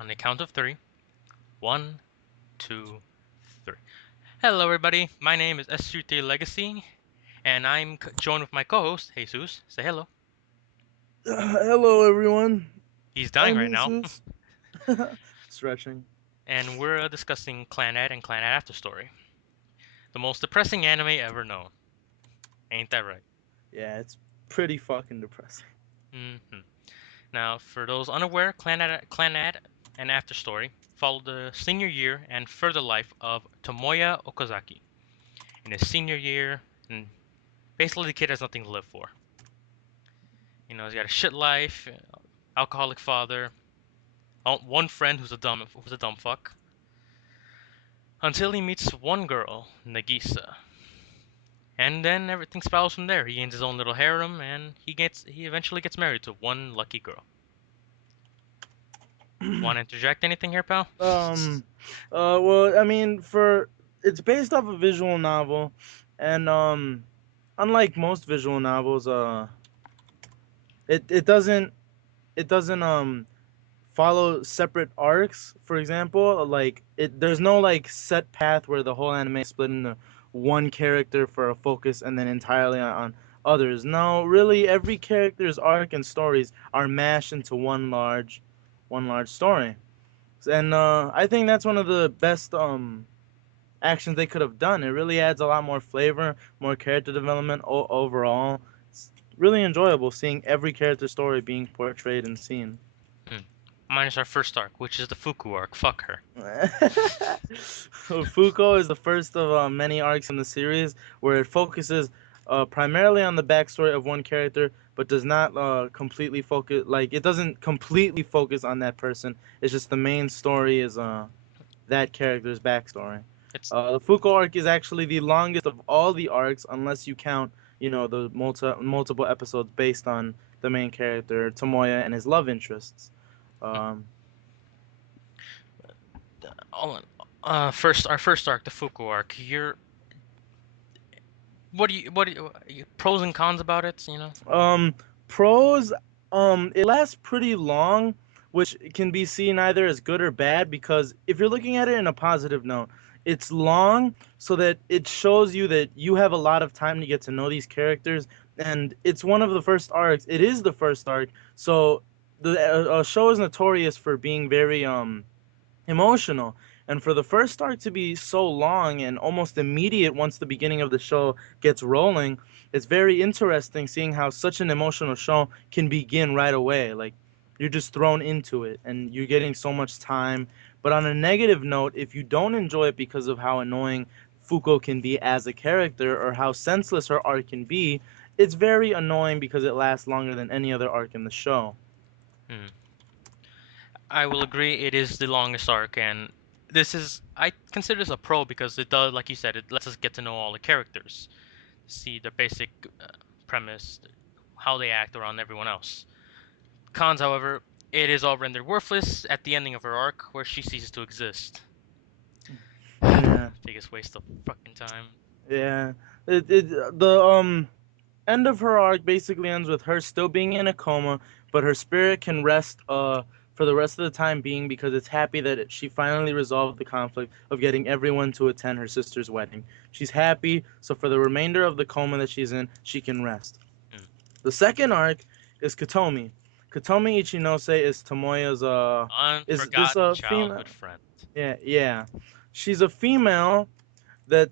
On the count of three. One, two, three. Hello, everybody. My name is Su3Legacy, and I'm joined with my co-host, Jesus. Say hello. Hello, everyone. He's dying I'm right now. Jesus. Stretching. And we're discussing Clannad and Clannad After Story, the most depressing anime ever known. Ain't that right? Yeah, it's pretty fucking depressing. hmm Now, for those unaware, Clannad and After Story follow the senior year and further life of Tomoya Okazaki. In his senior year, and basically the kid has nothing to live for. He's got a shit life, alcoholic father, one friend who's a dumb fuck, until he meets one girl, Nagisa, and then everything spirals from there. He gains his own little harem, and he eventually gets married to one lucky girl. Want to interject anything here, pal? um, well, I mean, for it's based off a visual novel, and unlike most visual novels, it doesn't follow separate arcs. For example, there's no like set path where the whole anime is split into one character for a focus and then entirely on others. No, really, every character's arc and stories are mashed into one large story. And I think that's one of the best actions they could have done. It really adds a lot more flavor, more character development overall. It's really enjoyable seeing every character story being portrayed and seen. Hmm. Minus our first arc, which is the Fuku arc. Fuck her. Fuko is the first of many arcs in the series where it focuses primarily on the backstory of one character, but does not completely focus. Like it doesn't completely focus on that person. It's just the main story is that character's backstory. It's The Fuko arc is actually the longest of all the arcs, unless you count, the multiple episodes based on the main character Tomoya and his love interests. Um, all. First our first arc, the Fuku arc. What do you pros and cons about it? Um, Pros, it lasts pretty long, which can be seen either as good or bad because if you're looking at it in a positive note, it's long so that it shows you that you have a lot of time to get to know these characters, and it's one of the first arcs. It is the first arc, so the show is notorious for being very emotional. And for the first arc to be so long and almost immediate once the beginning of the show gets rolling, it's very interesting seeing how such an emotional show can begin right away. Like you're just thrown into it and you're getting so much time. But on a negative note, if you don't enjoy it because of how annoying Fuko can be as a character or how senseless her arc can be, it's very annoying because it lasts longer than any other arc in the show. Hmm. I will agree. It is the longest arc, and I consider this a pro because it does, like you said, it lets us get to know all the characters, see the basic premise, how they act around everyone else. Cons, however, it is all rendered worthless at the ending of her arc, where she ceases to exist. Yeah. Biggest waste of fucking time. Yeah. The end of her arc basically ends with her still being in a coma, but her spirit can rest for the rest of the time being because it's happy that she finally resolved the conflict of getting everyone to attend her sister's wedding. She's happy, so for the remainder of the coma that she's in, she can rest. Mm. The second arc is Kotomi. Kotomi Ichinose is is this Unforgotten a female? childhood friend. Yeah, yeah. She's a female that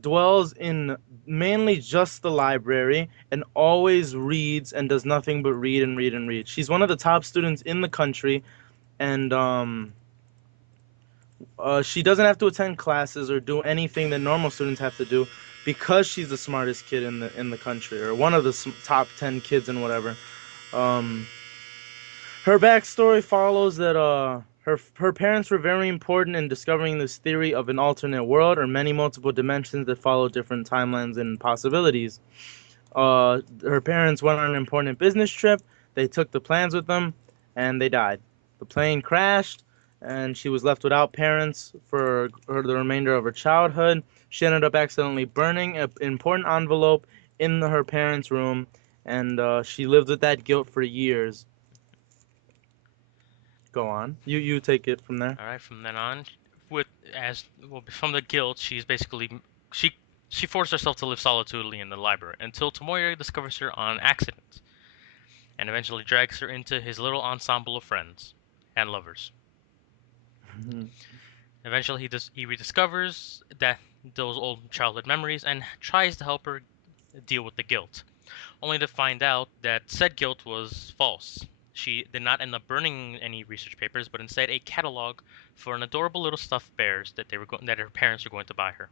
dwells in mainly just the library and always reads and does nothing but read and read and read. She's one of the top students in the country, and she doesn't have to attend classes or do anything that normal students have to do because she's the smartest kid in the country or one of the top 10 kids and whatever. Um, Her backstory follows that her parents were very important in discovering this theory of an alternate world or many multiple dimensions that follow different timelines and possibilities. Her parents went on an important business trip. They took the plans with them, and they died. The plane crashed, and she was left without parents for the remainder of her childhood. She ended up accidentally burning an important envelope in her parents' room, and she lived with that guilt for years. Go on. You take it from there. All right, from then on, with as well, from the guild, she's basically she she forced herself to live solitudely in the library until Tomoya discovers her on accident, and eventually drags her into his little ensemble of friends and lovers. Eventually, he rediscovers that those old childhood memories and tries to help her deal with the guilt, only to find out that said guilt was false. She did not end up burning any research papers, but instead a catalog for an adorable little stuffed bears that that her parents were going to buy her.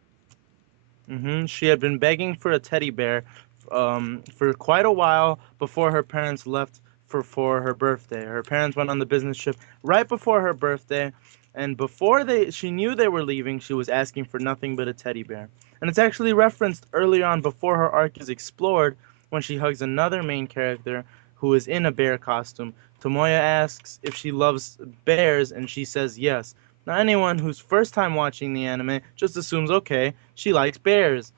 She had been begging for a teddy bear for quite a while before her parents left for her birthday. Her parents went on the business trip right before her birthday, and before she knew they were leaving, she was asking for nothing but a teddy bear. And it's actually referenced early on before her arc is explored when she hugs another main character who is in a bear costume. Tomoya asks if she loves bears, and she says yes. Now, anyone who's first time watching the anime just assumes, okay, she likes bears.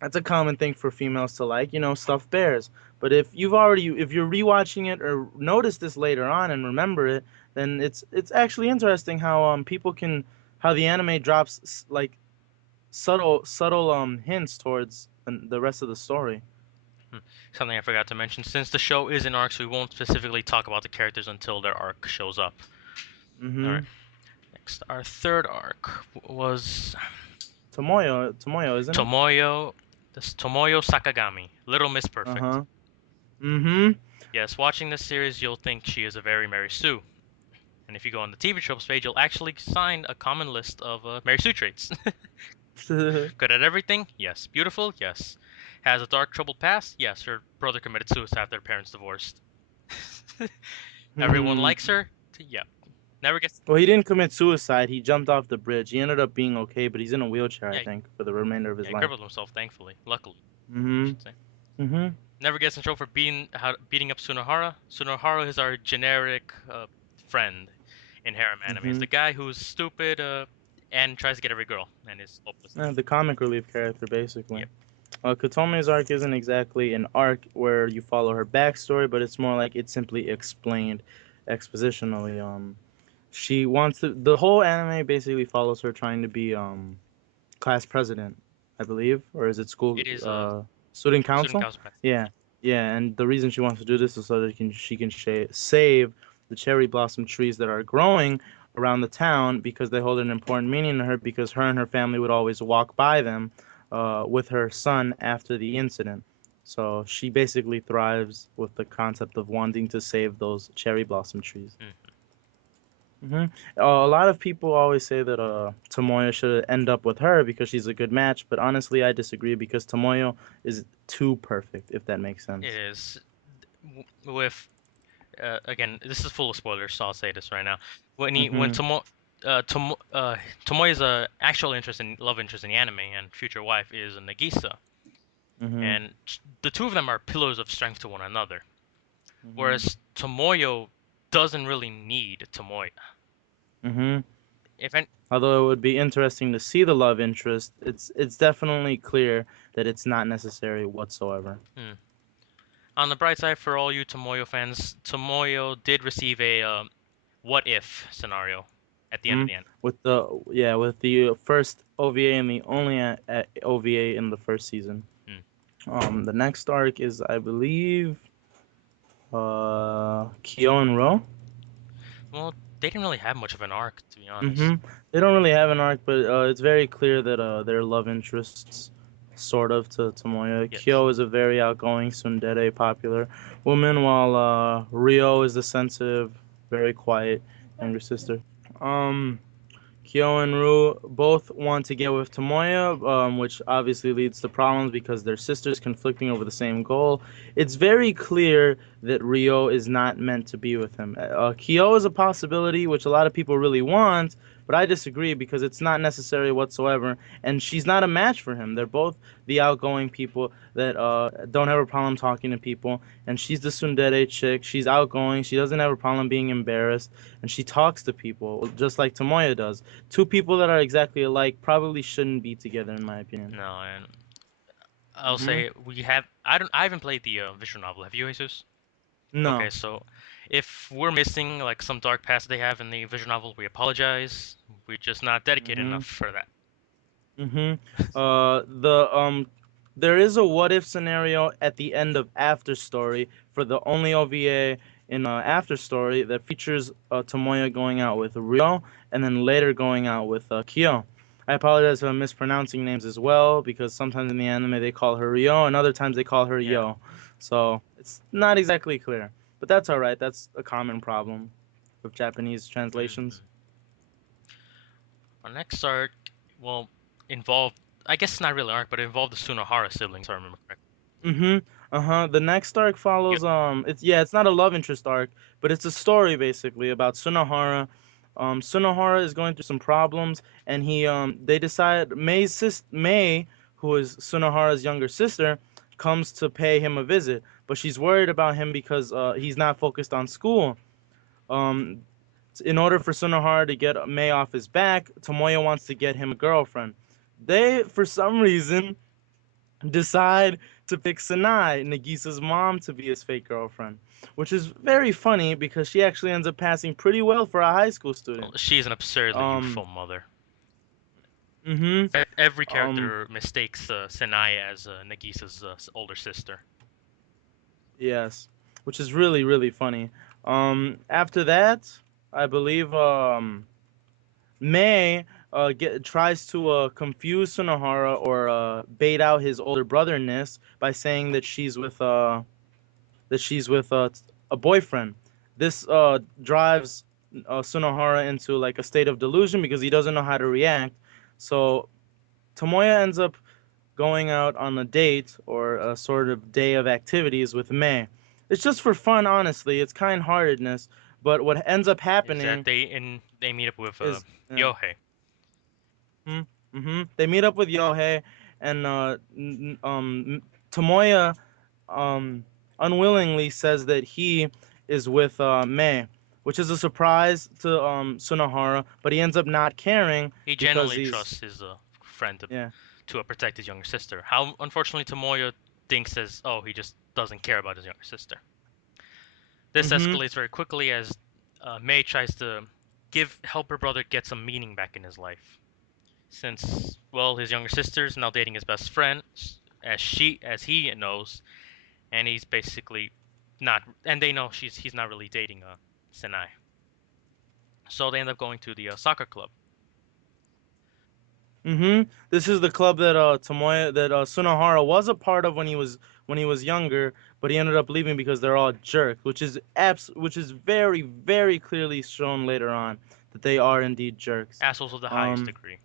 That's a common thing for females to like, stuffed bears. But if you're rewatching it or notice this later on and remember it, then it's actually interesting how how the anime drops like subtle hints towards the rest of the story. Something I forgot to mention: since the show is in arcs, we won't specifically talk about the characters until their arc shows up. All right. Mhm. Next, our third arc was Tomoyo, isn't it? Tomoyo, this Tomoyo Sakagami, Little Miss Uh Perfect. huh. Mhm. Yes, watching this series, you'll think she is a very Mary Sue. And if you go on the TV tropes page, you'll actually find a common list of Mary Sue traits. Good at everything? Yes. Beautiful? Yes. Has a dark, troubled past? Yes. Her brother committed suicide after their parents divorced. Everyone likes her? Yeah. Never gets. Well, he didn't commit suicide. He jumped off the bridge. He ended up being okay, but he's in a wheelchair, I Yeah, think, for the remainder of his yeah, life. crippled himself, thankfully. Luckily, I Mhm. should say. Mhm. Never gets in trouble for beating up Sunohara. Sunohara is our generic friend in harem anime. He's the Mhm. guy who's stupid and tries to get every girl and is hopeless. The comic relief character, basically. Yep. Kotomi's arc isn't exactly an arc where you follow her backstory, but it's more like it's simply explained expositionally. She wants to. The whole anime basically follows her trying to be class president, I believe, or is it school It is a student student council? council. Yeah, yeah. And the reason she wants to do this is so that she can save the cherry blossom trees that are growing around the town because they hold an important meaning to her because her and her family would always walk by them with her son after the incident. So she basically thrives with the concept of wanting to save those cherry blossom trees. Mm. hmm a lot of people always say that Tomoyo should end up with her because she's a good match, but honestly, I disagree because Tomoyo is too perfect, if that makes It sense. is with again. This is full of spoilers, so I'll say this right now. When hmm Tomoya's actual interest in love interest in the anime and future wife is Nagisa, hmm and the two of them are pillars of strength to one another. hmm Whereas Tomoyo doesn't really need Tomoya. hmm If any, Although it would be interesting to see the love interest, it's definitely clear that it's not necessary whatsoever. hmm. On the bright side, for all you Tomoyo fans, Tomoyo did receive a what if scenario at the end of hmm the end. With the first OVA and the only OVA in the first season. Hmm. The next arc is, I believe, Kyo and Ro. Well, they didn't really have much of an arc, to be hmm honest. They don't really have an arc, but it's very clear that they're love interests, sort of, to Tomoya. Yes. Kyo is a very outgoing tsundere, popular woman, while Rio is the sensitive, very quiet younger sister. Um, Kyo and Ru both want to get with Tomoya, which obviously leads to problems because they're sisters conflicting over the same goal. It's very clear that Rio is not meant to be with him. Kyo is a possibility, which a lot of people really want, but I disagree because it's not necessary whatsoever, and she's not a match for him. They're both the outgoing people that don't have a problem talking to people, and she's the tsundere chick. She's outgoing. She doesn't have a problem being embarrassed, and she talks to people just like Tomoya does. Two people that are exactly alike probably shouldn't be together, in my opinion. No, and I'll hmm say we have. I don't. I haven't played the visual novel. Have you, Jesus? Okay, No. so If we're missing like some dark past they have in the visual novel, we apologize. We're just not dedicated enough Mhm. for that. Mhm. There is a what if scenario at the end of After Story for the only OVA in After Story that features Tomoya going out with Ryo and then later going out with Kyo. I apologize if I'm mispronouncing names as well because sometimes in the anime they call her Ryo and other times they call her Yeah. Yo. So it's not exactly clear. But that's alright. That's a common problem with Japanese translations. Hmm. Our next arc, well, involved. I guess it's not really arc, but it involved the Sunohara siblings, if I remember correctly. Mm-hmm. Uh-huh. The next arc Yep. follows it's not a love interest arc, but it's a story basically about Sunohara. Sunohara is going through some problems and they decide May, who is Sunohara's younger sister, comes to pay him a visit, but she's worried about him because he's not focused on school. Um in order for Sunohara to get May off his back, Tomoya wants to get him a girlfriend. They for some reason decide to pick Sanai, Nagisa's mom, to be his fake girlfriend, which is very funny because she actually ends up passing pretty well for a high school Well, student. she's an absurdly Um, youthful mother. mm-hmm, Every um, character mistakes Senai as Nagisa's older sister. yes, which is really, really funny. After that, I believe, May tries to confuse Sunohara or bait out his older brotherness by saying that she's with a boyfriend. This drives Sunohara into like a state of delusion because he doesn't know how to react. So Tomoya ends up going out on a date or a sort of day of activities with Mei. It's just for fun, honestly. It's kind-heartedness. But what ends up Is that happening they meet up with is Yohei. they meet up with Yohei, and Tomoya um, unwillingly says that he is with Mei, which is a surprise to Sunohara, but he ends up not caring He because genuinely he's trusts his friend yeah. to protect his younger sister. How unfortunately Tomoya thinks as oh he just doesn't care about his younger sister. This Mm-hmm. escalates very quickly as May tries to give help her brother get some meaning back in his life. Since well his younger sister's now dating his best friend, as he knows, and he's basically not, and they know he's not really dating Senai. So they end up going to the soccer club. This is the club that Sunohara was a part of when he was younger, but he ended up leaving because they're all jerks, which is very very clearly shown later on that they are indeed jerks. Assholes of the highest Um, degree.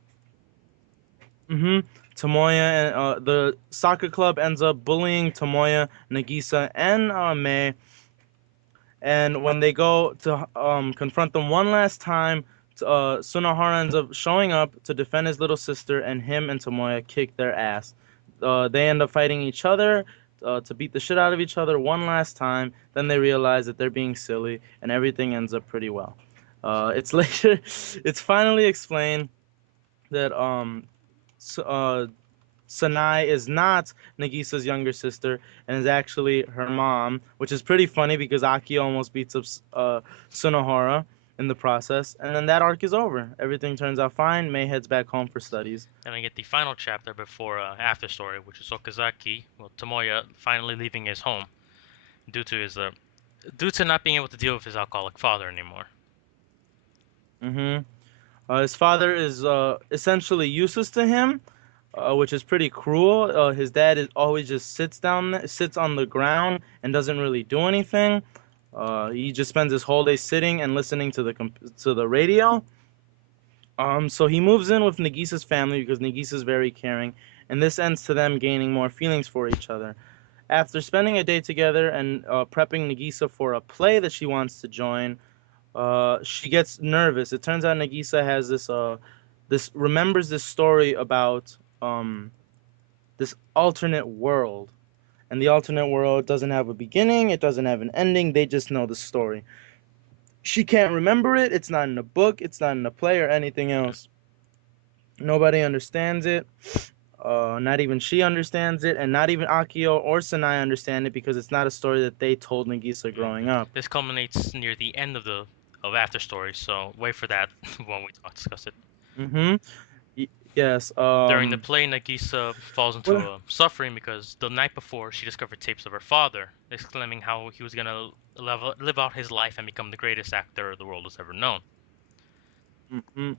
Mm-hmm. Tomoya and the soccer club ends up bullying Tomoya, Nagisa, and Mei. And when they go to confront them one last time, Sunohara ends up showing up to defend his little sister, and him and Tomoya kick their ass. They end up fighting each other to beat the shit out of each other one last time. Then they realize that they're being silly, and everything ends up pretty well. It's later, it's finally explained that Sanai is not Nagisa's younger sister and is actually her mom, which is pretty funny because Aki almost beats up Sunohara in the process. And then that arc is over. Everything turns out fine. Mei heads back home for studies. Then I get the final chapter before after story, which is Okazaki, well Tomoya finally leaving his home due to his due to not being able to deal with his alcoholic father anymore. hmm his father is essentially useless to him, which is pretty cruel. His dad is always just sits on the ground and doesn't really do anything. He just spends his whole day sitting and listening to the radio. So he moves in with Nagisa's family because Nagisa's very caring, and this ends to them gaining more feelings for each other. After spending a day together and prepping Nagisa for a play that she wants to join, she gets nervous. It turns out Nagisa has this remembers this story about this alternate world, and the alternate world doesn't have a beginning. It doesn't have an ending. They just know the story. She can't remember it. It's not in a book. It's not in a play or anything Hmm. else. Nobody understands it. Not even she understands it, and not even Akio or Sanai understand it because it's not a story that they told Nagisa growing up. This culminates near the end of After Story, so wait for that when we discuss it. Mm-hmm. Yes. During the play, Nagisa falls into What? a suffering because the night before she discovered tapes of her father, exclaiming how he was gonna live out his life and become the greatest actor the world has ever known. Mm-hmm.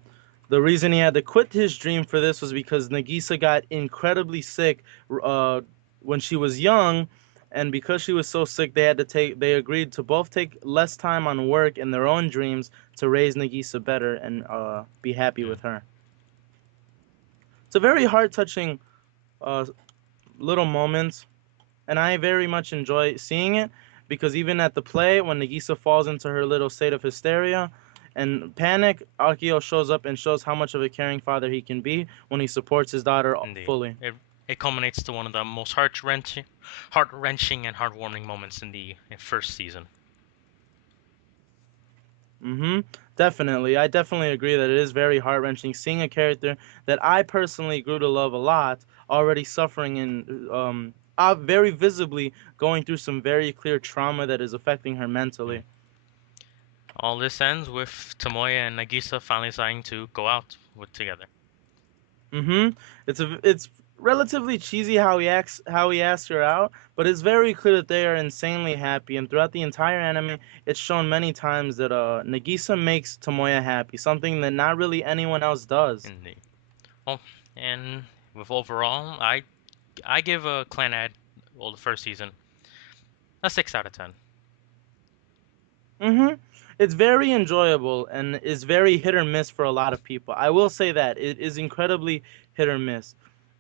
The reason he had to quit his dream for this was because Nagisa got incredibly sick uh, when she was young, and because she was so sick, they agreed to both take less time on work and their own dreams to raise Nagisa better and be happy Mm. with her. It's a very heart touching uh, little moment, and I very much enjoy seeing it because even at the play, when Nagisa falls into her little state of hysteria and panic, Akio shows up and shows how much of a caring father he can be when he supports his daughter Indeed, fully. it culminates to one of the most heart wrenching and heartwarming moments in the first season. Mm-hmm. Definitely. I definitely agree that it is very heart wrenching seeing a character that I personally grew to love a lot already suffering and very visibly going through some very clear trauma that is affecting her Mm. mentally. All this ends with Tomoya and Nagisa finally deciding to go out with together. Mm-hmm. It's relatively cheesy how he asks her out, but it's very clear that they are insanely happy. And throughout the entire anime, it's shown many times that Nagisa makes Tomoya happy, something that not really anyone else does. Indeed. Well, and with overall, I give a Clannad, well, the first season, a 6 out of 10. Mm-hmm. It's very enjoyable and is very hit or miss for a lot of people. I will say that it is incredibly hit or miss.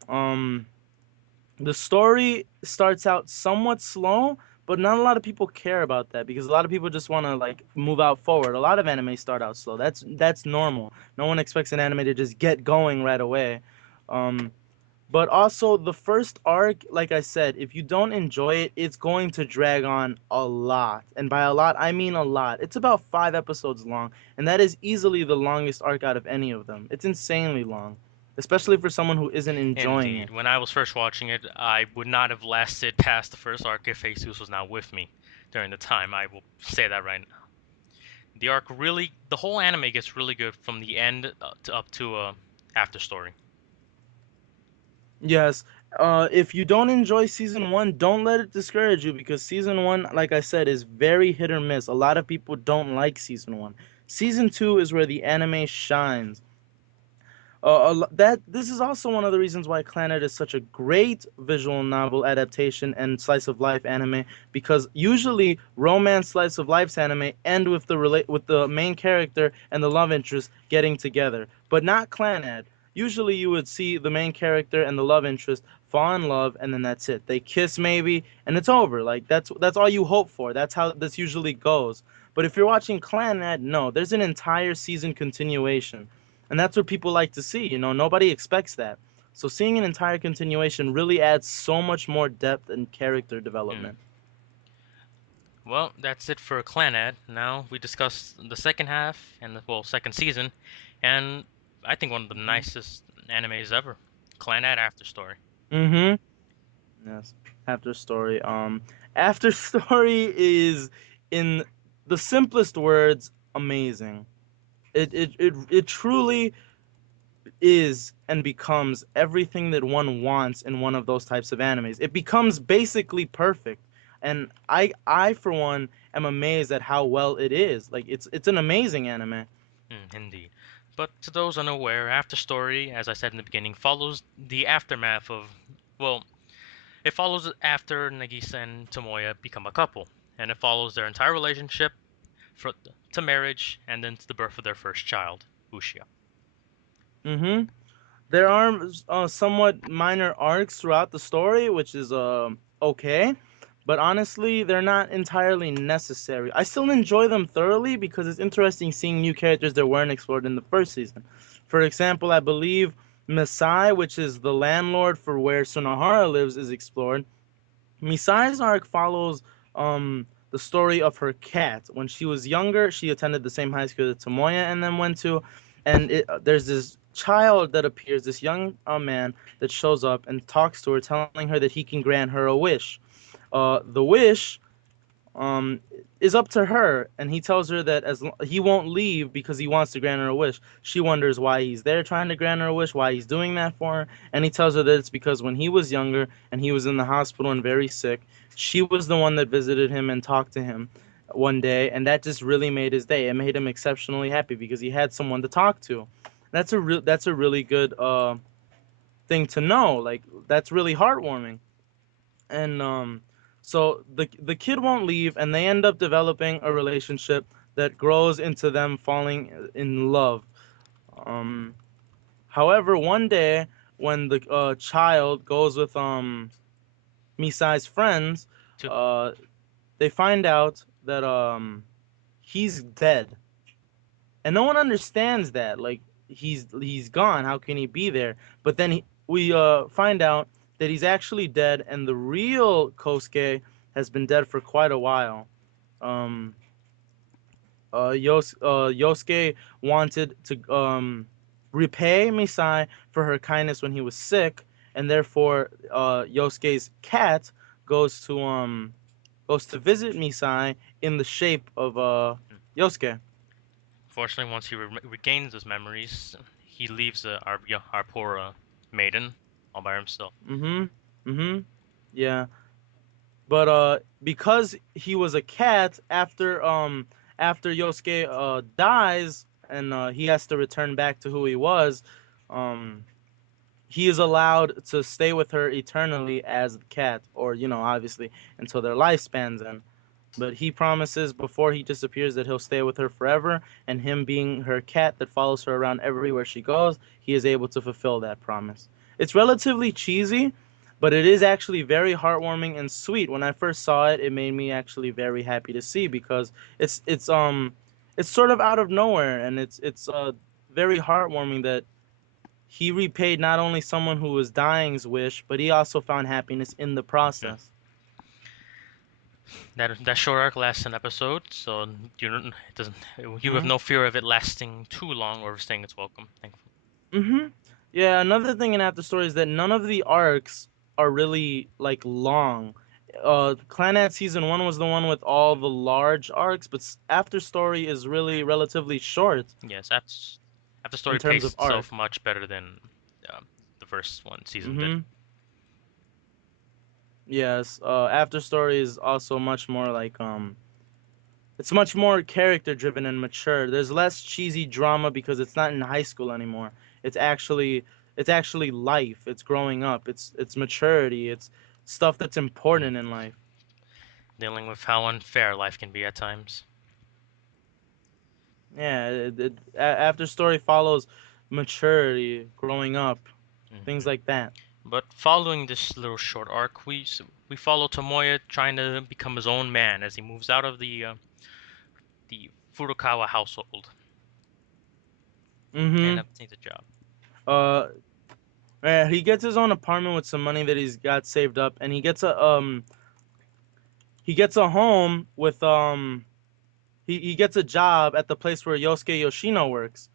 Um, the story starts out somewhat slow, but not a lot of people care about that because a lot of people just want to like move out forward. A lot of anime start out slow. That's normal. No one expects an anime to just get going right away. Um, but also the first arc, like I said, if you don't enjoy it, it's going to drag on a lot. And by a lot, I mean a lot. It's about 5 episodes long, and that is easily the longest arc out of any of them. It's insanely long, especially for someone who isn't enjoying Indeed. it. When I was first watching it, I would not have lasted past the first arc if Jesus was not with me during the time. I will say that right now. The arc really, the whole anime gets really good from the end up to after story. Yes. If you don't enjoy season one, don't let it discourage you because season one, like I said, is very hit or miss. A lot of people don't like season one. Season two is where the anime shines. That this is also one of the reasons why Clannad is such a great visual novel adaptation and slice of life anime because usually romance slice of life anime end with the main character and the love interest getting together, but not Clannad. Usually you would see the main character and the love interest fall in love and then that's it. They kiss maybe and it's over. Like that's all you hope for. That's how this usually goes. But if you're watching Clannad, no, there's an entire season continuation and that's what people like to see. Nobody expects that. So seeing an entire continuation really adds so much more depth and character Mm. development. Well, that's it for Clannad. Now we discuss the second half and the second season, and I think one of the Hmm. nicest animes ever, Clannad After Story. Mm-hmm. Yes. After story. After story is, in the simplest words, amazing. It truly is and becomes everything that one wants in one of those types of animes. It becomes basically perfect. And I for one am amazed at how well it is. Like it's an amazing anime. Indeed. But to those unaware, After Story, as I said in the beginning, follows the aftermath of, well, it follows after Nagisa and Tomoya become a couple, and it follows their entire relationship for, to marriage and then to the birth of their first child, Ushia. Mm-hmm. There are somewhat minor arcs throughout the story, which is okay, but honestly, they're not entirely necessary. I still enjoy them thoroughly because it's interesting seeing new characters that weren't explored in the first season. For example, I believe Masai, which is the landlord for where Sunohara lives, is explored. Misai's arc follows the story of her cat. When she was younger, she attended the same high school that Tomoya and then went to, and there's this child that appears, this young man that shows up and talks to her, telling her that he can grant her a wish. The wish um is up to her, and he tells her that he won't leave because he wants to grant her a wish. She wonders why he's there trying to grant her a wish, why he's doing that for her, and he tells her that it's because when he was younger and he was in the hospital and very sick, she was the one that visited him and talked to him one day, and that just really made his day. It made him exceptionally happy because he had someone to talk to. That's a really good thing to know. Like, that's really heartwarming. And so the kid won't leave, and they end up developing a relationship that grows into them falling in love. um However, one day when the child goes with Misai's friends, To uh they find out that he's dead, and no one understands that. Like, he's gone, how can he be there? But then we find out that he's actually dead, and the real Kosuke has been dead for quite a while. um Yosuke wanted to repay Misai for her kindness when he was sick, and therefore Yosuke's cat goes to visit Misai in the shape of Yosuke. Fortunately, once he regains his memories, he leaves our poor maiden all by himself. Mhm. Mhm. Yeah. But because he was a cat, after Yosuke dies, and he has to return back to who he was, um he is allowed to stay with her eternally as the cat, or obviously until their lifespans end. But he promises before he disappears that he'll stay with her forever, and him being her cat that follows her around everywhere she goes, he is able to fulfill that promise. It's relatively cheesy, but it is actually very heartwarming and sweet. When I first saw it, it made me actually very happy to see, because it's sort of out of nowhere, and it's very heartwarming that he repaid not only someone who was dying's wish, but he also found happiness in the Hmm. process. That short arc lasts an episode, so you don't it doesn't you have Hmm. no fear of it lasting too long or overstaying its welcome. Thankfully. Hmm. Yeah, another thing in After Story is that none of the arcs are really like long. Clannad season one was the one with all the large arcs, but After Story is really relatively short Yes, after in story terms of paced arc. itself much better than the first one season did. Hmm. Yes, After Story is also much more like it's much more character driven and mature. There's less cheesy drama because it's not in high school anymore. It's actually it's actually life. It's growing up. It's maturity. It's stuff that's Mm. important in life. Dealing with how unfair life can be at times. Yeah, After Story follows maturity, growing up, things Hmm. like that. But following this little short arc, we follow Tomoya trying to become his own man as he moves out of the Furukawa household and Mhm. obtains a job. Uh yeah, he gets his own apartment with some money that he's got saved up, and he gets a home with he gets a job at the place where Yosuke Yoshino works.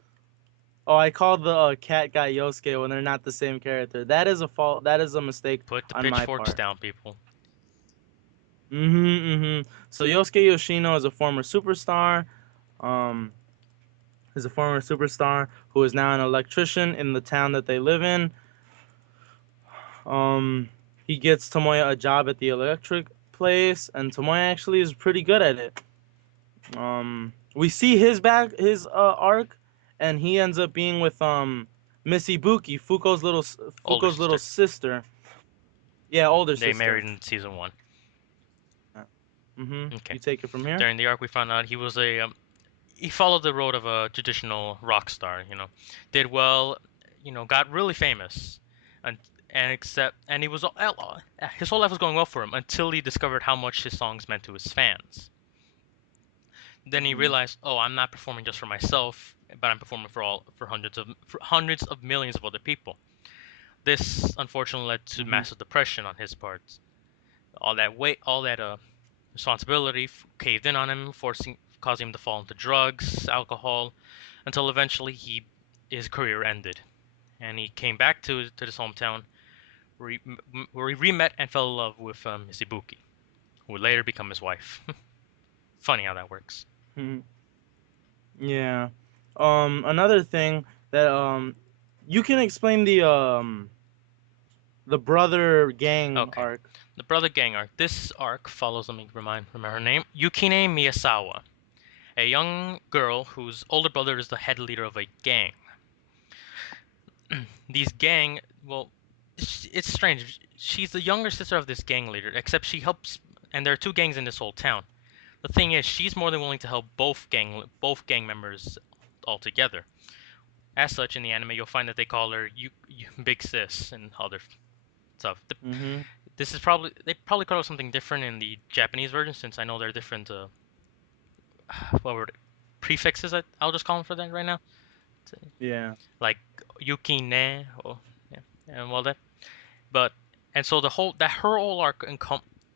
Oh, I called the cat guy Yosuke when they're not the same character. That is a fault. That is a mistake Put the on my pitchforks part. down, people. So Yosuke Yoshino is a former superstar. Um, is a former superstar who is now an electrician in the town that they live in. Um, he gets Tomoya a job at the electric place, and Tomoya actually is pretty good at it. We see his arc, and he ends up being with Miss Ibuki, Older Fuko's little sister. sister. Yeah, older They sister. married in season one. Okay. You take it from here. During the arc, we found out he followed the road of a traditional rock star. Did well. Got really famous, and and he was his whole life was going well for him until he discovered how much his songs meant to his fans. Then he Hmm. realized, oh, I'm not performing just for myself, but I'm performing for hundreds of millions of other people. This unfortunately led to Hmm. massive depression on his part. All that weight, all that responsibility caved in on him, causing him to fall into drugs, alcohol, until eventually his career ended. and he came back to his hometown, where he re-met and fell in love with Miss Ibuki, who would later become his wife. Funny how that works. Mhm. Yeah. Another thing that you can explain the brother gang Okay, arc. the brother gang arc. This arc follows. Let me remember her name. Yukine Miyazawa, a young girl whose older brother is the head leader of a gang. These gang, well, it's strange. She's the younger sister of this gang leader, except she helps. And there are two gangs in this whole town. The thing is, she's more than willing to help both gang members altogether. As such, in the anime, you'll find that they call her Big Sis and other stuff. Mm-hmm. This is probably they probably call it something different in the Japanese version, since I know there are different what were prefixes. I'll just call them for that right now, Yeah. like Yukine or yeah, and well that. But and so the whole that her whole arc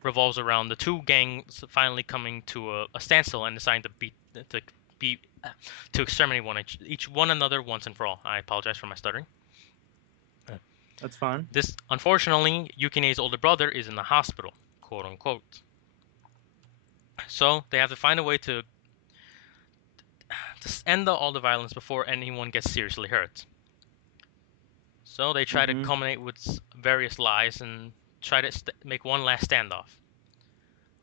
revolves around the two gangs finally coming to a standstill and deciding to be to exterminate each one another once and for all. I apologize for my stuttering. That's fine. This unfortunately, Yukine's older brother is in the hospital, quote unquote. So they have to find a way to end all the violence before anyone gets seriously hurt. So they try to Mm-hmm. culminate with various lies and try to make one last standoff.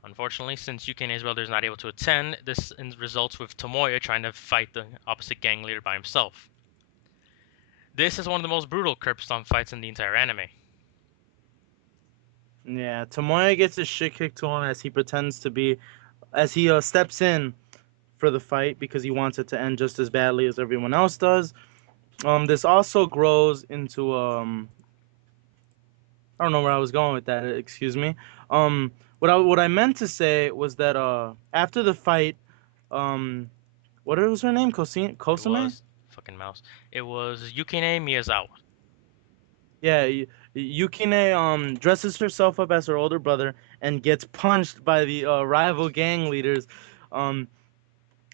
Unfortunately, since Yukine's brother is not able to attend, this results with Tomoya trying to fight the opposite gang leader by himself. This is one of the most brutal curb stomp fights in the entire anime. Yeah. Tomoya gets his shit kicked to him as he steps in for the fight because he wants it to end just as badly as everyone else does. This also grows into I don't know where I was going with that. Excuse me. What I meant to say was that after the fight, um, what was her name? It Kosame? was fucking mouse. It was Yukine Miyazawa. Yeah, Yukine dresses herself up as her older brother and gets punched by the rival gang leaders. Um,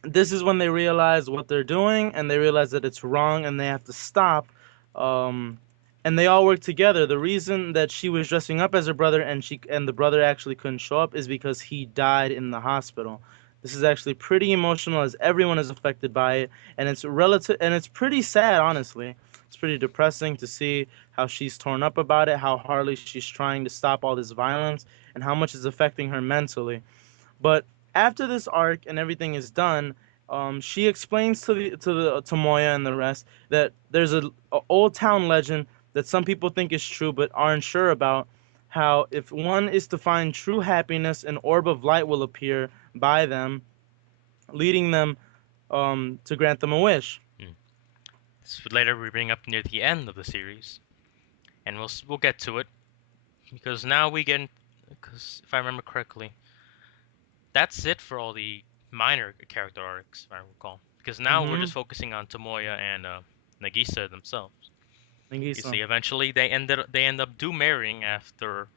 this is when they realize what they're doing and they realize that it's wrong and they have to stop. Um, and they all work together. The reason that she was dressing up as her brother and the brother actually couldn't show up is because he died in the hospital. This is actually pretty emotional as everyone is affected by it, and it's pretty sad, honestly. It's pretty depressing to see how she's torn up about it, how hardly she's trying to stop all this violence, and how much it's affecting her mentally. But after this arc and everything is done, she explains to Moya and the rest that there's a old town legend that some people think is true but aren't sure about. How if one is to find true happiness, an orb of light will appear by them, leading them to grant them a wish. Hmm. This would later we bring up near the end of the series, and we'll get to it because now we get because if I remember correctly, that's it for all the minor character arcs, if I recall. Because now we're Mm-hmm. just focusing on Tomoya and Nagisa themselves. You Nagisa. see, eventually they end up marrying after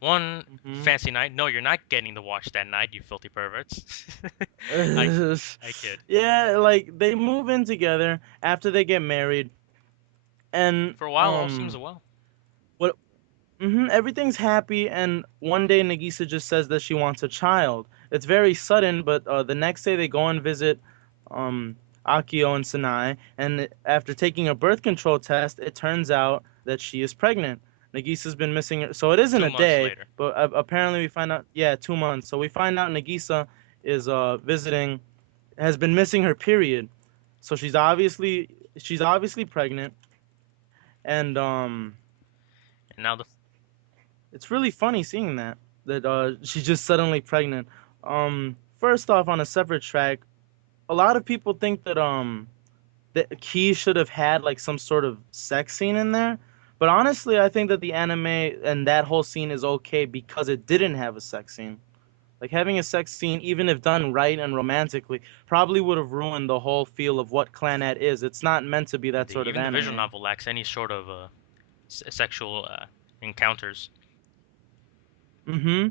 one Mm-hmm. fancy night. No, you're not getting to watch that night, you filthy perverts. I I kid. Yeah, like they move in together after they get married, and For a while, all seems well. what everything's happy, and one day Nagisa just says that she wants a child. It's very sudden, but the next day they go and visit um, Akio and Sanai, and after taking a birth control test, it turns out that she is pregnant. Nagisa's been missing, so it isn't Two a months day, later. but apparently we find out, yeah, 2 months. So we find out Nagisa is has been missing her period, so she's obviously pregnant, and And now the it's really funny seeing that she's just suddenly pregnant. First off, on a separate track, a lot of people think that Key should have had like some sort of sex scene in there, but honestly, I think that the anime and that whole scene is okay because it didn't have a sex scene. Like having a sex scene, even if done right and romantically, probably would have ruined the whole feel of what Clannad is. It's not meant to be that sort of even the visual anime. novel lacks any sort of sexual encounters. Mm-hmm.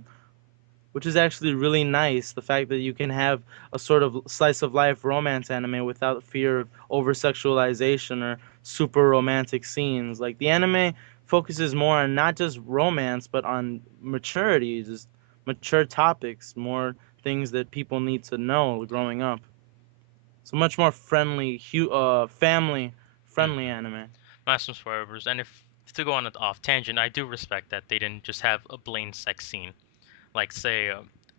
which is actually really nice. The fact that you can have a sort of slice of life romance anime without fear of over sexualization or super romantic scenes. Like the anime focuses more on not just romance but on maturity, just mature topics, more things that people need to know growing up. So much more friendly, family friendly Mm-hmm. anime. Not some spoilers. And if to go on an off tangent, I do respect that they didn't just have a blatant sex scene, like say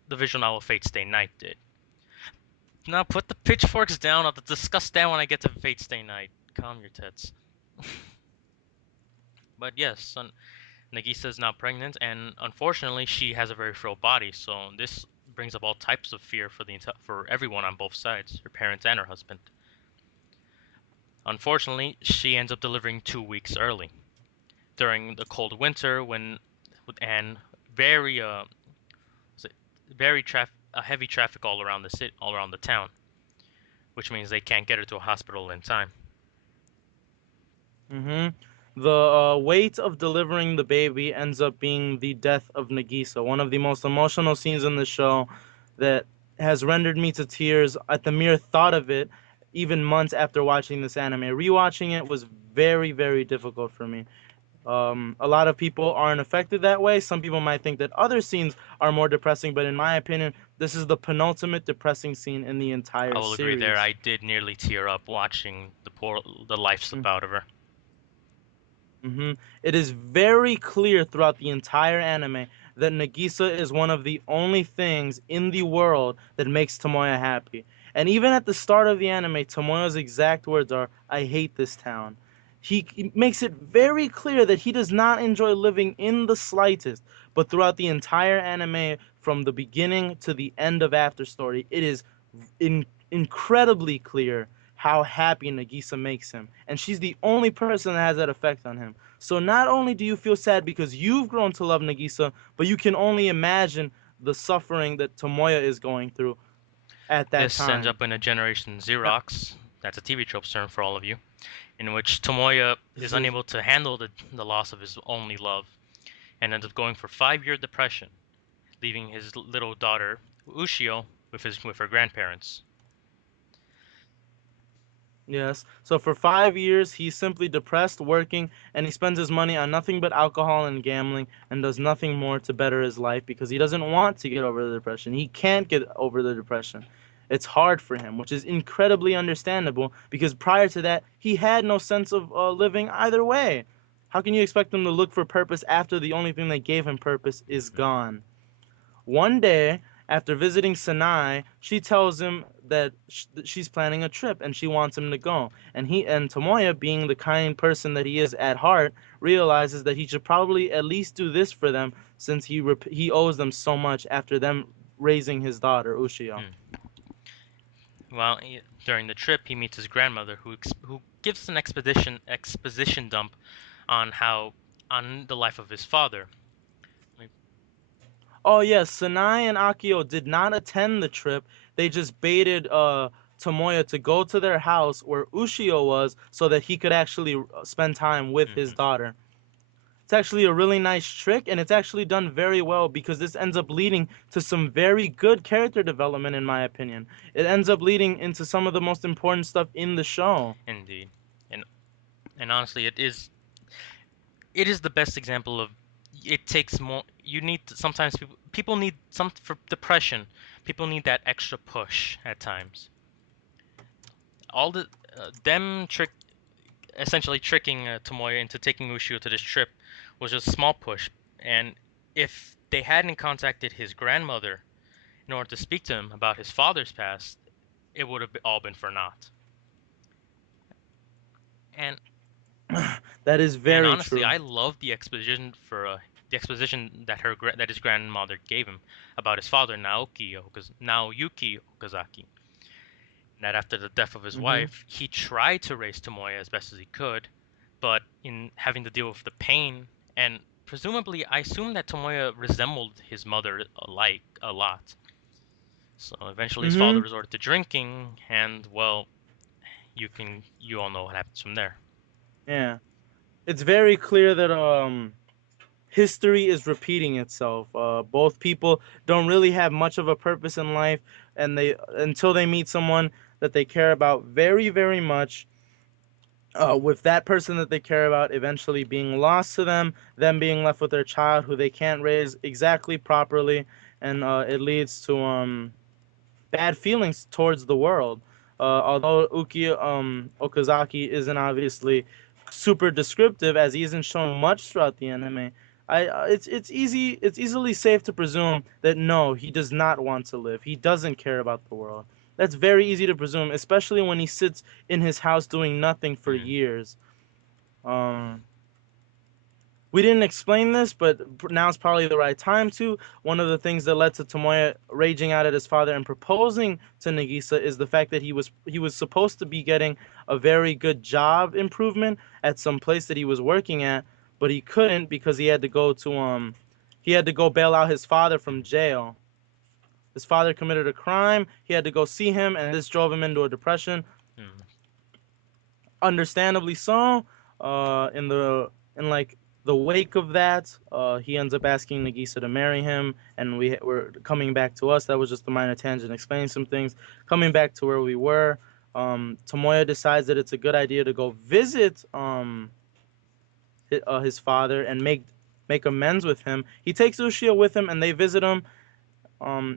the visual novel Fate Stay Night did. Now put the pitchforks down. I'll discuss that when I get to Fate Stay Night. Calm your tits. But yes, Nagisa is now pregnant, and unfortunately, she has a very frail body. So this brings up all types of fear for for everyone on both sides, her parents and her husband. Unfortunately, she ends up delivering 2 weeks early during the cold winter and very very heavy traffic all around the city, all around the town, which means they can't get her to a hospital in time. hmm The weight of delivering the baby ends up being the death of Nagisa, one of the most emotional scenes in the show that has rendered me to tears at the mere thought of it, even months after watching this anime. Rewatching it was very, very difficult for me. A lot of people aren't affected that way. Some people might think that other scenes are more depressing, but in my opinion, this is the penultimate depressing scene in the I entire will agree there. series. I did nearly tear up watching the life slip out of her. hmm It is very clear throughout the entire anime that Nagisa is one of the only things in the world that makes Tomoya happy. And even at the start of the anime, Tomoya's exact words are, "I hate this town." He makes it very clear that he does not enjoy living in the slightest. But throughout the entire anime, from the beginning to the end of After Story, it is incredibly clear how happy Nagisa makes him. And she's the only person that has that effect on him. So not only do you feel sad because you've grown to love Nagisa, but you can only imagine the suffering that Tomoya is going through at that This ends time. up in a Generation Xerox. That's a TV trope term for all of you, in which Tomoya is unable to handle the loss of his only love and ends up going for 5-year depression, leaving his little daughter Ushio with her grandparents. Yes. So for 5 years, he's simply depressed, working, and he spends his money on nothing but alcohol and gambling and does nothing more to better his life because he doesn't want to get over the depression. He can't get over the depression. It's hard for him, which is incredibly understandable because prior to that, he had no sense of living either way. How can you expect him to look for purpose after the only thing that gave him purpose is Mm-hmm. gone? One day, after visiting Sinai, she tells him that she's planning a trip and she wants him to go. And Tomoya, being the kind person that he is at heart, realizes that he should probably at least do this for them since he owes them so much after them raising his daughter Ushio. Mm. Well, during the trip, he meets his grandmother, who gives an exposition dump on how on the life of his father. Oh yes, Sinai and Akio did not attend the trip. They just baited Tomoya to go to their house where Ushio was so that he could actually spend time with his Mm-hmm. daughter. It's actually a really nice trick, and it's actually done very well because this ends up leading to some very good character development, in my opinion. It ends up leading into some of the most important stuff in the show. Indeed, and honestly, it is the best example of it takes more. You need sometimes people need some for depression. People need that extra push at times. All the them trick essentially tricking Tomoya into taking Ushio to this trip was just a small push, and if they hadn't contacted his grandmother in order to speak to him about his father's past, it would have all been for naught. And That is very honestly, true. I love the exposition that that his grandmother gave him about his father Naoyuki Okazaki. That after the death of his hmm wife, he tried to raise Tomoya as best as he could, but in having to deal with the pain and presumably, I assume that Tomoya resembled his mother a lot. So eventually, his father hmm resorted to drinking, and well, you all know what happens from there. Yeah. It's very clear that history is repeating itself. Both people don't really have much of a purpose in life, and they until they meet someone that they care about very, very much. With that person that they care about eventually being lost to them being left with their child who they can't raise exactly properly, and it leads to bad feelings towards the world. Although Okazaki isn't obviously super descriptive, as he isn't shown much throughout the anime, it's easily safe to presume that no, he does not want to live. He doesn't care about the world. That's very easy to presume, especially when he sits in his house doing nothing for Mm. years. Um, we didn't explain this, but now's probably the right time to. One of the things that led to Tomoya raging out at his father and proposing to Nagisa is the fact that he was supposed to be getting a very good job improvement at some place that he was working at, but he couldn't because he had to go bail out his father from jail. His father committed a crime. He had to go see him, and this drove him into a depression. Mm. Understandably so. In like the wake of that, he ends up asking Nagisa to marry him, and we're coming back to us. That was just a minor tangent, explaining some things. Coming back to where we were, Tomoya decides that it's a good idea to go visit his father and make amends with him. He takes Ushio with him, and they visit him.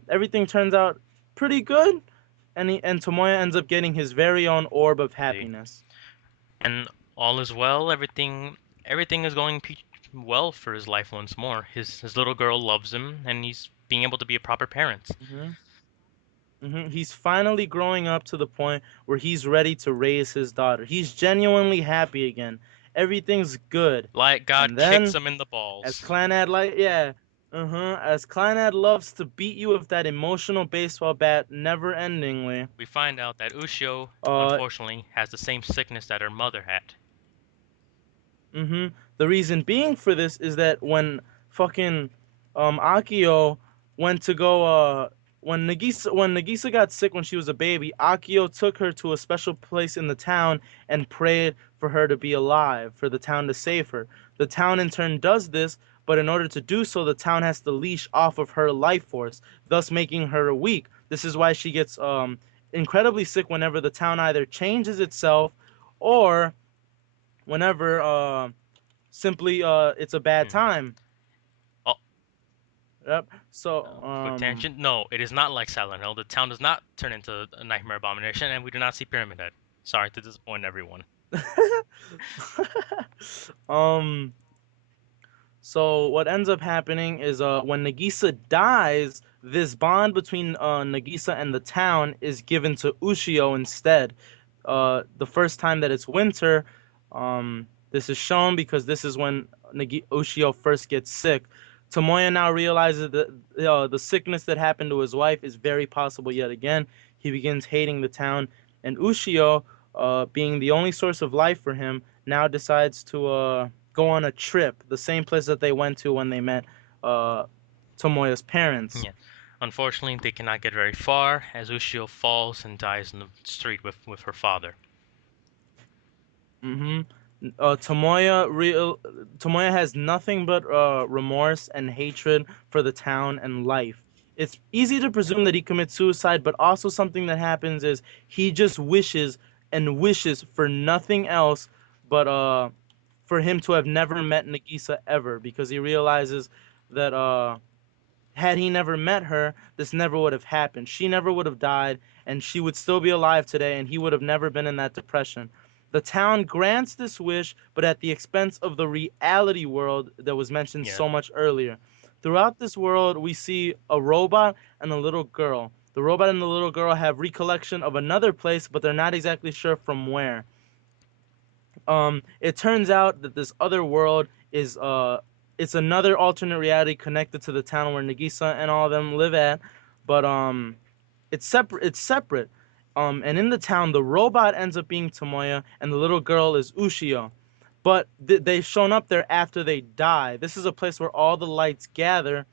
Everything turns out pretty good, and Tomoya ends up getting his very own orb of See. happiness. And all is well. Everything is going well for his life once more. His little girl loves him, and he's being able to be a proper parent. He's finally growing up to the point where he's ready to raise his daughter. He's genuinely happy again. Everything's good. Like God And kicks then, him in the as balls. Clannad as Clannad loves to beat you with that emotional baseball bat never endingly. We find out that Ushio, Uh, unfortunately, has the same sickness that her mother had. hmm The reason being for this is that when fucking Akio went to go when Nagisa got sick when she was a baby, Akio took her to a special place in the town and prayed for her to be alive, for the town to save her. The town in turn does this, but in order to do so, the town has to leash off of her life force, thus making her weak. This is why she gets incredibly sick whenever the town either changes itself or whenever simply it's a bad Hmm. time. Oh, Yep. So quick tangent. No, it is not like Silent Hill. The town does not turn into a nightmare abomination, and we do not see Pyramid Head. Sorry to disappoint everyone. um so what ends up happening is when Nagisa dies, this bond between Nagisa and the town is given to Ushio instead. The first time that it's winter, this is shown because this is when Ushio first gets sick. Tomoya now realizes that the sickness that happened to his wife is very possible yet again. He begins hating the town, and Ushio, being the only source of life for him, now decides to go on a trip, the same place that they went to when they met uh, Tomoya's parents. Yeah. Unfortunately, they cannot get very far as Ushio falls and dies in the street with her father. hmm Tomoya has nothing but remorse and hatred for the town and life. It's easy to presume that he commits suicide, but also something that happens is he just wishes and wishes for nothing else but for him to have never met Nagisa ever, because he realizes that had he never met her, this never would have happened. She never would have died, and she would still be alive today, and he would have never been in that depression. The town grants this wish, but at the expense of the reality world that was mentioned Yeah. so much earlier. Throughout this world, we see a robot and a little girl. The robot and the little girl have recollection of another place, but they're not exactly sure from where. It turns out that this other world is it's another alternate reality connected to the town where Nagisa and all of them live at, but it's separate. It's separate. And in the town, the robot ends up being Tomoya, and the little girl is Ushio. But they've shown up there after they die. This is a place where all the lights gather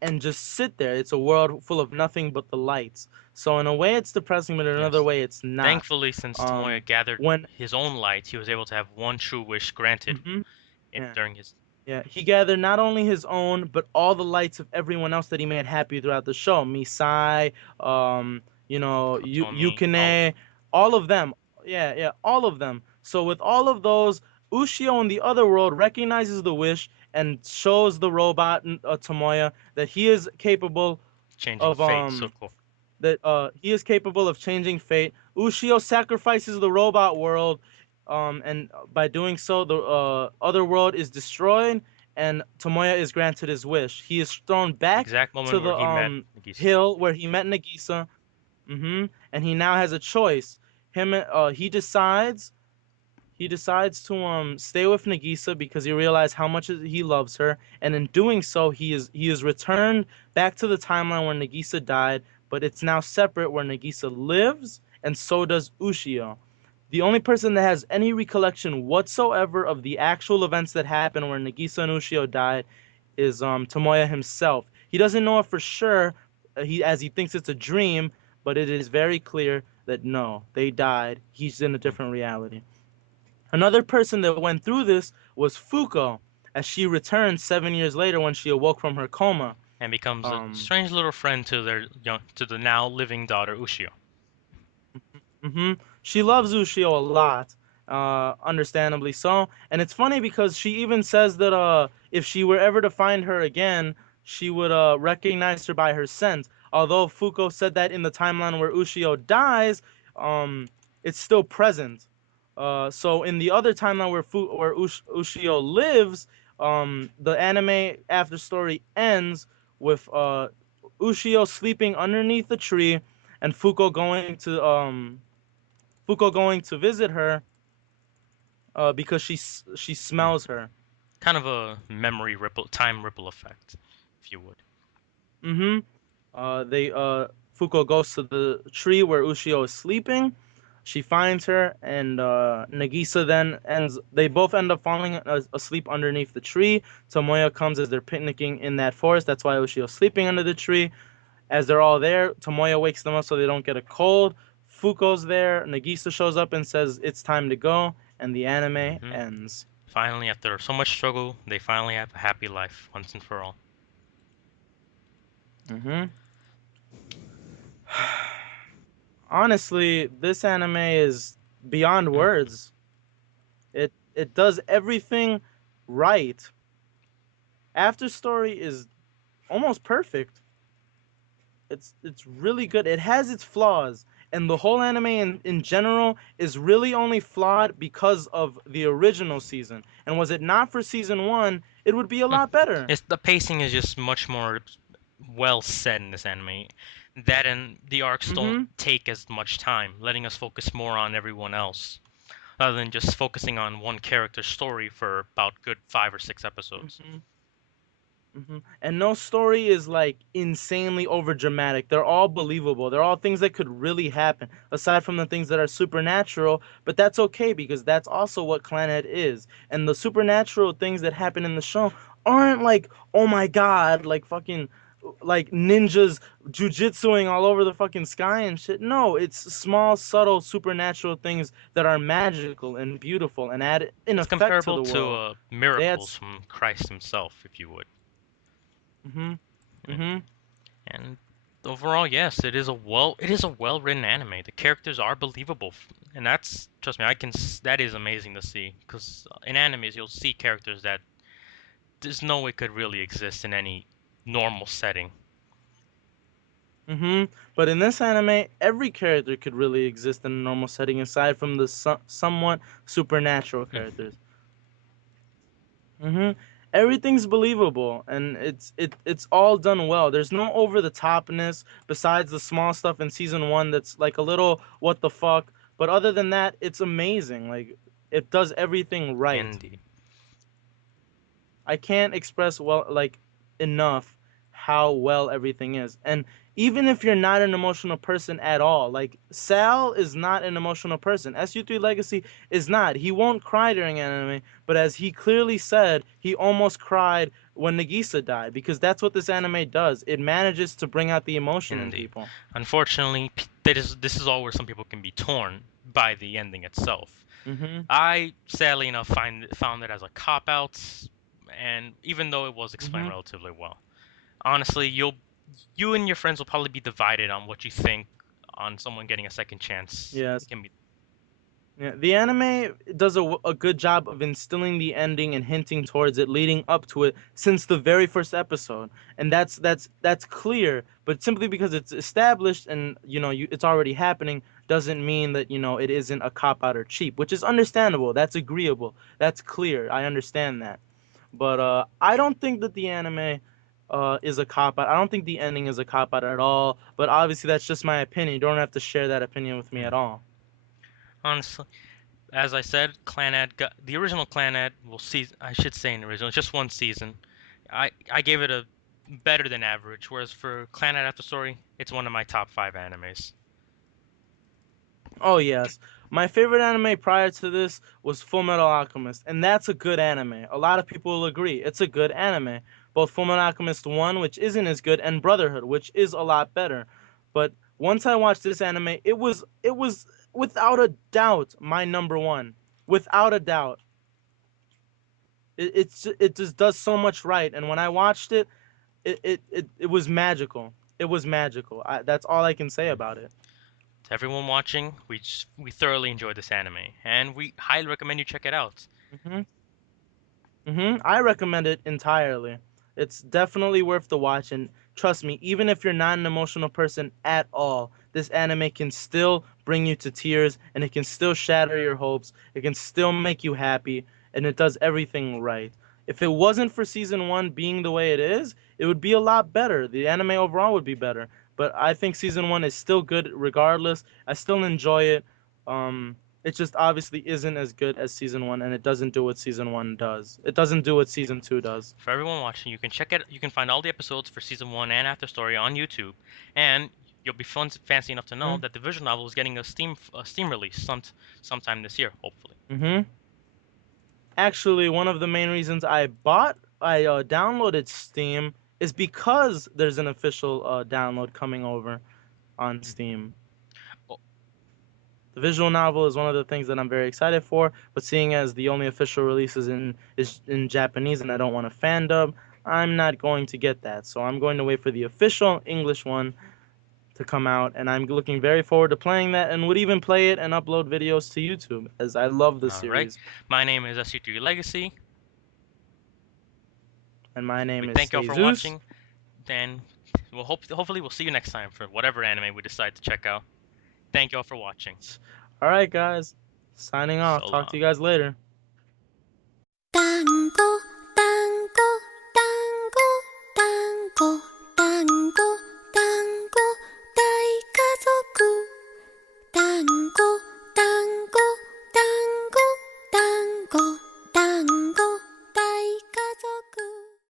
and just sit there. It's a world full of nothing but the lights. So in a way, it's depressing, but in another Yes. way, it's not. Thankfully, since Tomoya Um, gathered when his own light, he was able to have one true wish granted mhm, yeah. during his. Yeah, he gathered not only his own, but all the lights of everyone else that he made happy throughout the show. Misai, Kotomi, all of them. Yukine, all of them. Yeah, yeah, all of them. So with all of those, Ushio in the other world recognizes the wish and shows the robot Tomoya that he is capable Changing of fate, so cool. he is capable of changing fate. Ushio sacrifices the robot world, and by doing so, the other world is destroyed, and Tomoya is granted his wish. He is thrown back Exact to moment the where he met Nagisa. hill where he met Nagisa. And he now has a choice. He decides to stay with Nagisa because he realized how much he loves her, and in doing so, he is returned back to the timeline where Nagisa died, but it's now separate where Nagisa lives, and so does Ushio. The only person that has any recollection whatsoever of the actual events that happened where Nagisa and Ushio died is Tomoya himself. He doesn't know it for sure, he thinks it's a dream, but it is very clear that no, they died. He's in a different reality. Another person that went through this was Fuko, as she returned 7 years later when she awoke from her coma. And becomes a Um, strange little friend to to the now living daughter Ushio. she loves Ushio a lot, understandably so. And it's funny because she even says that if she were ever to find her again, she would recognize her by her scent. Although Fuko said that in the timeline where Ushio dies, um, it's still present. So in the other timeline where Ushio lives, the anime after story ends with Ushio sleeping underneath the tree and Fuko going to visit her because she Hmm. smells her. Kind of a memory ripple, time ripple effect, if you would. Mm-hmm. They Fuko goes to the tree where Ushio is sleeping. She finds her, and Nagisa then ends. They both end up falling asleep underneath the tree. Tomoya comes as they're picnicking in that forest. That's why Ushio's sleeping under the tree. As they're all there, Tomoya wakes them up so they don't get a cold. Fuko's there. Nagisa shows up and says it's time to go, and the anime Hmm. ends. Finally, after so much struggle, they finally have a happy life once and for all. Mm-hmm. Honestly, this anime is beyond Hmm. words. It does everything right. After story is almost perfect. It's really good. It has its flaws, and the whole anime in general is really only flawed because of the original season. And was it not for season one, it would be a Hmm. lot better. It's the pacing is just much more well set in this anime. That and the arcs don't Mm-hmm. take as much time, letting us focus more on everyone else, rather than just focusing on one character's story for about good 5 or 6 episodes. Mm-hmm. And no story is like insanely over dramatic. They're all believable. They're all things that could really happen, aside from the things that are supernatural. But that's okay because that's also what Clannad is. And the supernatural things that happen in the show aren't like, oh my god, like fucking like ninjas jujitsuing all over the fucking sky and shit. No, it's small, subtle, supernatural things that are magical and beautiful and add an It's effect to comparable the to world. They add. miracles from Christ himself, if you would. Mhm. Mm. Mhm. And overall, yes, it is a well-written anime. The characters are believable, and that's trust me, that is amazing to see. Because in animes, you'll see characters that there's no way could really exist in any normal setting. But in this anime, every character could really exist in a normal setting aside from the somewhat supernatural Mm. characters. hmm Everything's believable, and it's all done well. There's no over the topness besides the small stuff in season one that's like a little what the fuck. But other than that, it's amazing. Like it does everything right. Indeed. I can't express well like enough how well everything is. And even if you're not an emotional person at all, like Sal is not an emotional person. SU3 Legacy is not. He won't cry during anime, but as he clearly said, he almost cried when Nagisa died because that's what this anime does. It manages to bring out the emotion in Indeed. people. Unfortunately, this is all where some people can be torn by the ending itself. Mhm. I sadly enough found it as a cop out, and even though it was explained Hmm. relatively well, honestly, you and your friends will probably be divided on what you think on someone getting a second chance. It Yes. can be Yeah, the anime does a good job of instilling the ending and hinting towards it, leading up to it since the very first episode, and that's clear. But simply because it's established and it's already happening doesn't mean that it isn't a cop out or cheap, which is understandable. That's agreeable. That's clear. I understand that. But I don't think that the anime is a cop out. I don't think the ending is a cop out at all. But obviously that's just my opinion. You don't have to share that opinion with me hmm. at all. Honestly, as I said, Clannad got the original Clannad. Well, season I should say in the original, just one season. I gave it a better than average, whereas for Clannad After Story, it's one of my top 5 animes. Oh yes. My favorite anime prior to this was Full Metal Alchemist, and that's a good anime. A lot of people will agree. It's a good anime. Both Full Metal Alchemist 1, which isn't as good, and Brotherhood, which is a lot better. But once I watched this anime, it was without a doubt my number one. Without a doubt. It just does so much right, and when I watched it, it was magical. It was magical. That's all I can say Mm. about it. To everyone watching, we thoroughly enjoyed this anime, and we highly recommend you check it out. Mhm. I recommend it entirely. It's definitely worth the watch, and trust me, even if you're not an emotional person at all, this anime can still bring you to tears, and it can still shatter your hopes. It can still make you happy, and it does everything right. If it wasn't for season one being the way it is, it would be a lot better. The anime overall would be better. But I think season one is still good regardless. I still enjoy it. It just obviously isn't as good as season one, and it doesn't do what season one does. It doesn't do what season two does. For everyone watching, you can check it. You can find all the episodes for season one and After Story on YouTube, and you'll be fancy enough to know Mm-hmm. that the visual novel is getting a Steam release sometime this year, hopefully. Mm-hmm. Actually, one of the main reasons I downloaded Steam is because there's an official download coming over on Mm. Steam. Oh, The visual novel is one of the things that I'm very excited for, but seeing as the only official release is in Japanese and I don't want a fan dub, I'm not going to get that. So I'm going to wait for the official English one to come out, and I'm looking very forward to playing that, and would even play it and upload videos to YouTube as I love the all right. series. My name is Su3Legacy. And my We name is thank you all for Jesus. watching. Then hopefully we'll see you next time for whatever anime we decide to check out. Thank you all for watching. All right, guys, signing off. So Talk to long. you guys later.